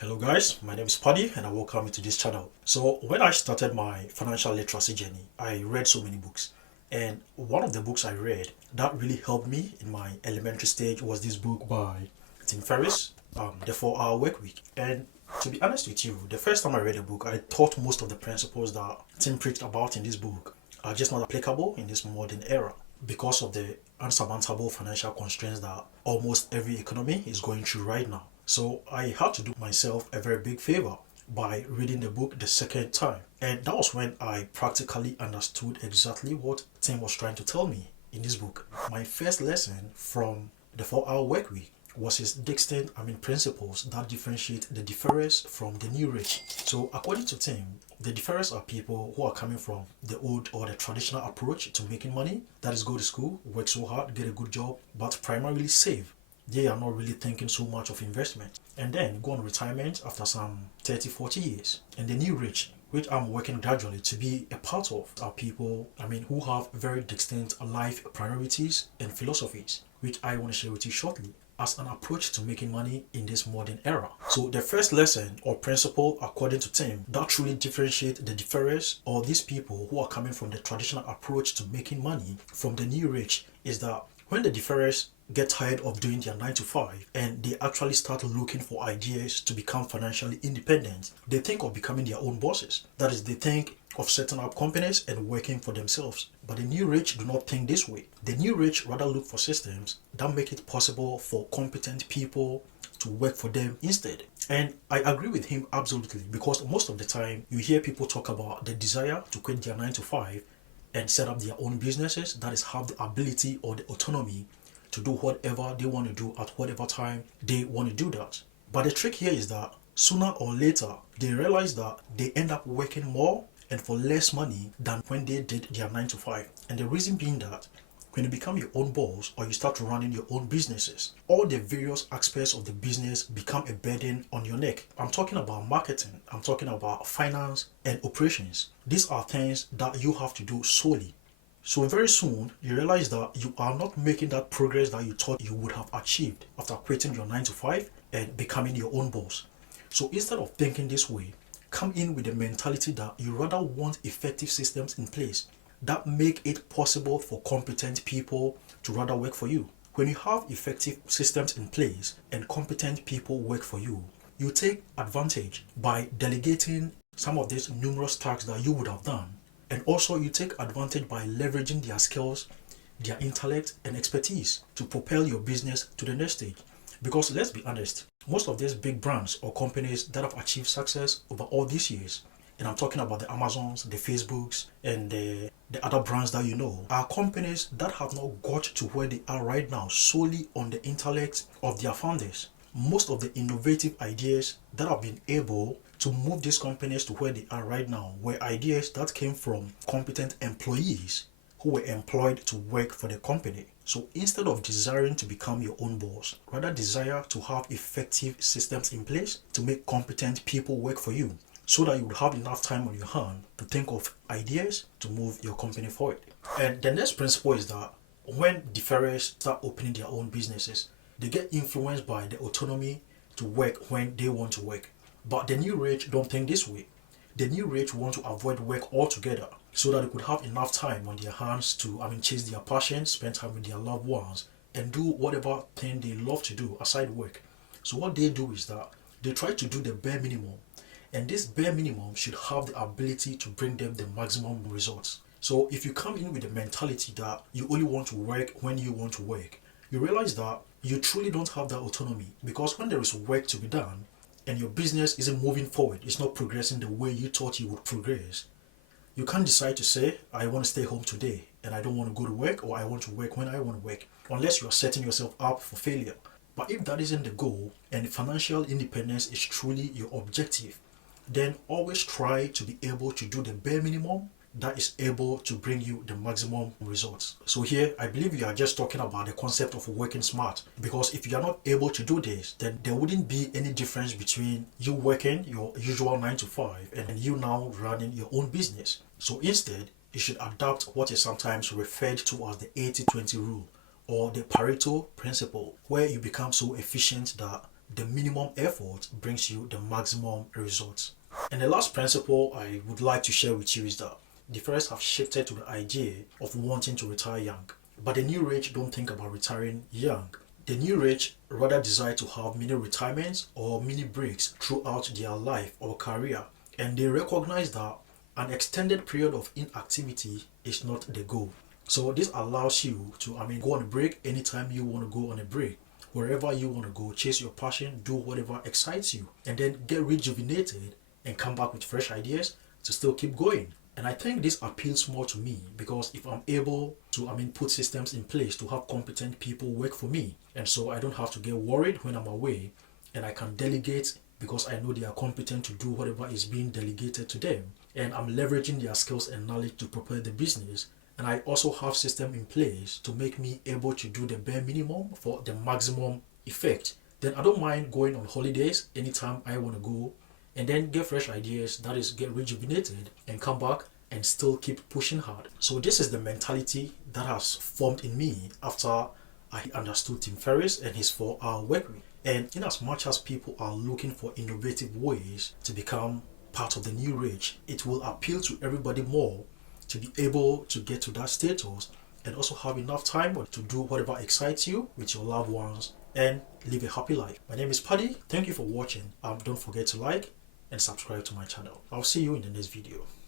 Hello guys, my name is Paddy and I welcome you to this channel. So when I started my financial literacy journey, I read so many books. And one of the books I read that really helped me in my elementary stage was this book by Tim Ferriss, The 4-Hour Workweek. And to be honest with you, the first time I read the book, I thought most of the principles that Tim preached about in this book are just not applicable in this modern era because of the unsurmountable financial constraints that almost every economy is going through right now. So I had to do myself a very big favor by reading the book the second time. And that was when I practically understood exactly what Tim was trying to tell me in this book. My first lesson from the 4-Hour Workweek was his distinct principles that differentiate the deferrers from the new rich. So according to Tim, the deferrers are people who are coming from the old or the traditional approach to making money. That is, go to school, work so hard, get a good job, but primarily save. They are not really thinking so much of investment. And then go on retirement after some 30, 40 years. And the new rich, which I'm working gradually to be a part of, are people, who have very distinct life priorities and philosophies, which I want to share with you shortly as an approach to making money in this modern era. So the first lesson or principle, according to Tim, that truly differentiate the deferrers or these people who are coming from the traditional approach to making money from the new rich is that when the deferrers get tired of doing their 9 to 5 and they actually start looking for ideas to become financially independent, they think of becoming their own bosses. That is, they think of setting up companies and working for themselves. But the new rich do not think this way. The new rich rather look for systems that make it possible for competent people to work for them instead. And I agree with him absolutely, because most of the time you hear people talk about the desire to quit their 9 to 5 and set up their own businesses, that is, have the ability or the autonomy to do whatever they want to do at whatever time they want to do that. But the trick here is that sooner or later they realize that they end up working more and for less money than when they did their 9 to 5. And the reason being that when you become your own boss or you start running your own businesses, all the various aspects of the business become a burden on your neck. I'm talking about marketing, I'm talking about finance and operations. These are things that you have to do solely. So very soon, you realize that you are not making that progress that you thought you would have achieved after quitting your 9 to 5 and becoming your own boss. So instead of thinking this way, come in with the mentality that you rather want effective systems in place that make it possible for competent people to rather work for you. When you have effective systems in place and competent people work for you, you take advantage by delegating some of these numerous tasks that you would have done. And also you take advantage by leveraging their skills, their intellect and expertise to propel your business to the next stage. Because let's be honest, most of these big brands or companies that have achieved success over all these years, and I'm talking about the Amazons, the Facebooks, and the other brands that you know, are companies that have not got to where they are right now solely on the intellect of their founders. Most of the innovative ideas that have been able to move these companies to where they are right now were ideas that came from competent employees who were employed to work for the company. So instead of desiring to become your own boss, rather desire to have effective systems in place to make competent people work for you so that you would have enough time on your hand to think of ideas to move your company forward. And the next principle is that when deferrers start opening their own businesses, they get influenced by the autonomy to work when they want to work. But the new rich don't think this way. The new rich want to avoid work altogether so that they could have enough time on their hands to chase their passions, spend time with their loved ones, and do whatever thing they love to do aside work. So what they do is that they try to do the bare minimum, and this bare minimum should have the ability to bring them the maximum results. So if you come in with the mentality that you only want to work when you want to work, you realize that you truly don't have that autonomy, because when there is work to be done and your business isn't moving forward, it's not progressing the way you thought you would progress, you can't decide to say, I want to stay home today and I don't want to go to work, or I want to work when I want to work, unless you are setting yourself up for failure. But if that isn't the goal and financial independence is truly your objective, then always try to be able to do the bare minimum that is able to bring you the maximum results. So here, I believe you are just talking about the concept of working smart, because if you are not able to do this, then there wouldn't be any difference between you working your usual 9 to 5 and you now running your own business. So instead, you should adopt what is sometimes referred to as the 80-20 rule or the Pareto principle, where you become so efficient that the minimum effort brings you the maximum results. And the last principle I would like to share with you is that the Ferris have shifted to the idea of wanting to retire young. But the new rich don't think about retiring young. The new rich rather desire to have mini retirements or mini breaks throughout their life or career. And they recognize that an extended period of inactivity is not the goal. So this allows you to, go on a break anytime you want to go on a break. Wherever you want to go, chase your passion, do whatever excites you, and then get rejuvenated and come back with fresh ideas to still keep going. And I think this appeals more to me because if I'm able to, put systems in place to have competent people work for me, and so I don't have to get worried when I'm away, and I can delegate because I know they are competent to do whatever is being delegated to them, and I'm leveraging their skills and knowledge to prepare the business. And I also have system in place to make me able to do the bare minimum for the maximum effect. Then I don't mind going on holidays anytime I want to go and then get fresh ideas, that is, get rejuvenated and come back and still keep pushing hard. So this is the mentality that has formed in me after I understood Tim Ferriss and his 4-hour workweek. And in as much as people are looking for innovative ways to become part of the new rich, it will appeal to everybody more to be able to get to that status and also have enough time to do whatever excites you with your loved ones and live a happy life. My name is Paddy. Thank you for watching. Don't forget to like and subscribe to my channel. I'll see you in the next video.